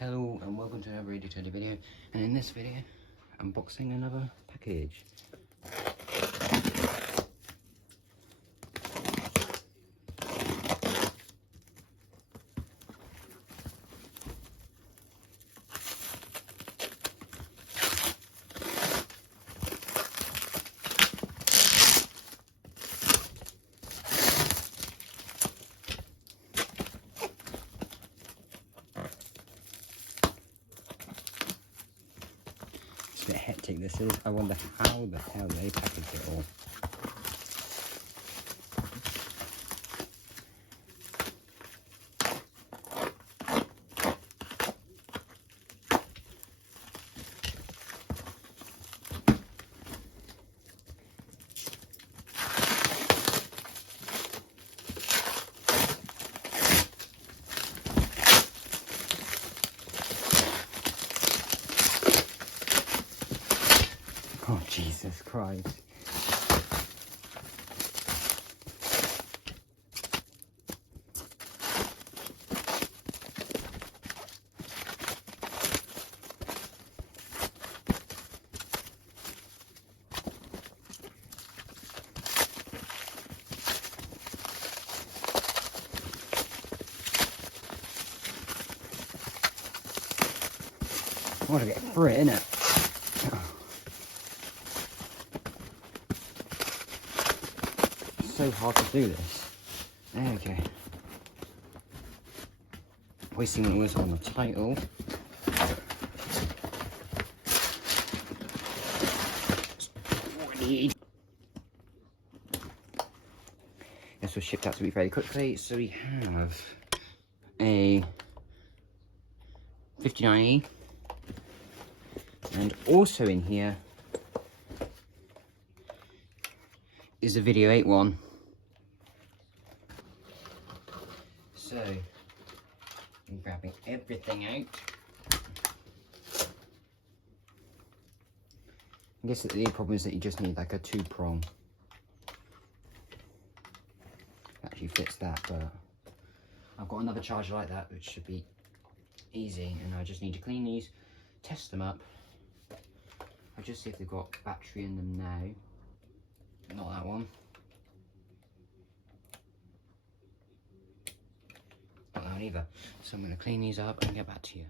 Hello and welcome to another RadioTRD video, and in this video, unboxing another package. It's a bit hectic this is. I wonder how the hell they packaged it all. Oh, Jesus Christ. I want to get through it, innit? So hard to do this. Okay. Wasting what was on the title. This was shipped out to me very quickly. So we have a 59E, and also in here is a Video 8 one. So, I'm grabbing everything out. I guess the problem is that you just need like a 2-prong. Actually fits that, but I've got another charger like that which should be easy, and I just need to clean these, test them up. I'll just see if they've got battery in them now. Not that one. Not that one either. So I'm going to clean these up and get back to you.